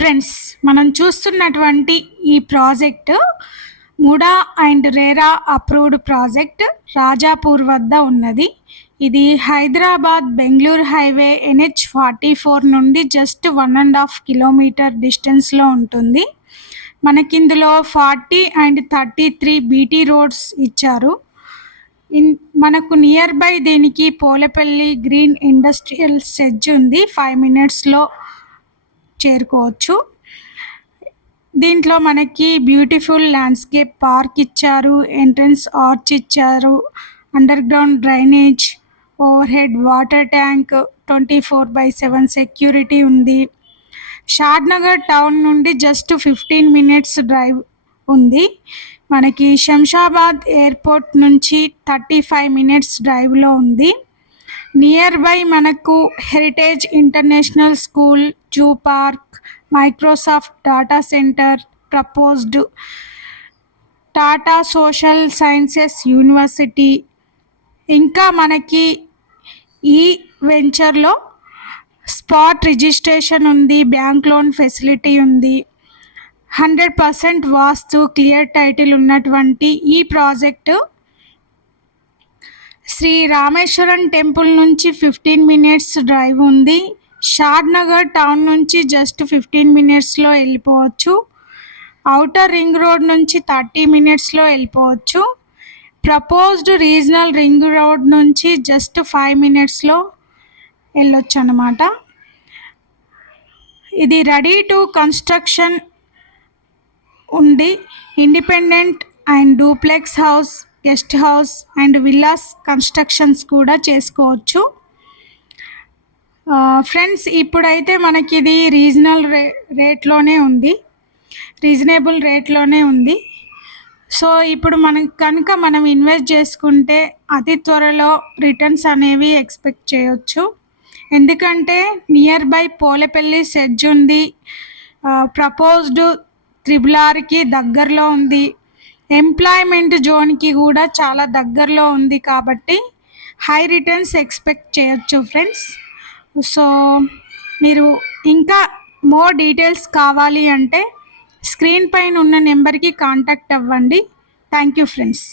Friends, మనం చూస్తున్నటువంటి ఈ project MUDA and RERA approved project Rajapur వద్ద ఉన్నది. ఇది హైదరాబాద్ బెంగళూరు హైవే NH44 నుండి జస్ట్ 1.5 కిలోమీటర్ డిస్టెన్స్లో ఉంటుంది. మనకిందులో 40 అండ్ 33 BT రోడ్స్ ఇచ్చారు. మనకు నియర్ బై దీనికి పోలేపల్లి గ్రీన్ ఇండస్ట్రియల్ సెజ్ ఉంది. 5 మినిట్స్లో చేరుకోవచ్చు. దీంట్లో మనకి బ్యూటిఫుల్ ల్యాండ్స్కేప్ పార్క్ ఇచ్చారు, ఎంట్రన్స్ ఆర్చ్ ఇచ్చారు, under ground drainage, over head water tank, 24/7 security ఉంది. షాద్నగర్ టౌన్ నుండి జస్ట్ 15 మినిట్స్ డ్రైవ్ ఉంది. మనకి శంషాబాద్ ఎయిర్పోర్ట్ నుంచి 35 మినిట్స్ డ్రైవ్లో ఉంది. నియర్ బై మనకు heritage international school, zoo park, Microsoft data centre, proposed Tata social sciences university, ఇంకా మనకి ఈ వెంచర్లో స్పాట్ రిజిస్ట్రేషన్ ఉంది, బ్యాంక్ లోన్ ఫెసిలిటీ ఉంది. 100% వాస్తు క్లియర్ టైటిల్ ఉన్నటువంటి ఈ ప్రాజెక్టు శ్రీ రామేశ్వరం టెంపుల్ నుంచి 15 మినిట్స్ డ్రైవ్ ఉంది. షాద్నగర్ టౌన్ నుంచి జస్ట్ 15 మినిట్స్లో వెళ్ళిపోవచ్చు. ఔటర్ రింగ్ రోడ్ నుంచి 30 మినిట్స్లో వెళ్ళిపోవచ్చు. ప్రపోజ్డ్ రీజనల్ రింగ్ రోడ్ నుంచి జస్ట్ 5 మినిట్స్లో వెళ్ళొచ్చు అన్నమాట. ఇది రెడీ టు కన్స్ట్రక్షన్ ఉంది. Independent and duplex house, guest house and villas constructions కూడా చేసుకోవచ్చు. ఫ్రెండ్స్, ఇప్పుడైతే మనకి ఇది రీజనబుల్ రేట్లోనే ఉంది. సో ఇప్పుడు మనం ఇన్వెస్ట్ చేసుకుంటే అతి త్వరలో రిటర్న్స్ అనేవి ఎక్స్పెక్ట్ చేయొచ్చు. ఎందుకంటే నియర్ బై పోలేపల్లి సెజ్ ఉంది, ప్రపోజ్డ్ RRRకి దగ్గరలో ఉంది, ఎంప్లాయ్మెంట్ జోన్కి కూడా చాలా దగ్గరలో ఉంది. కాబట్టి హై రిటర్న్స్ ఎక్స్పెక్ట్ చేయొచ్చు ఫ్రెండ్స్. సో మీరు ఇంకా మోర్ డీటెయిల్స్ కావాలి అంటే స్క్రీన్ పైన ఉన్న నెంబర్కి కాంటాక్ట్ అవ్వండి. Thank you friends.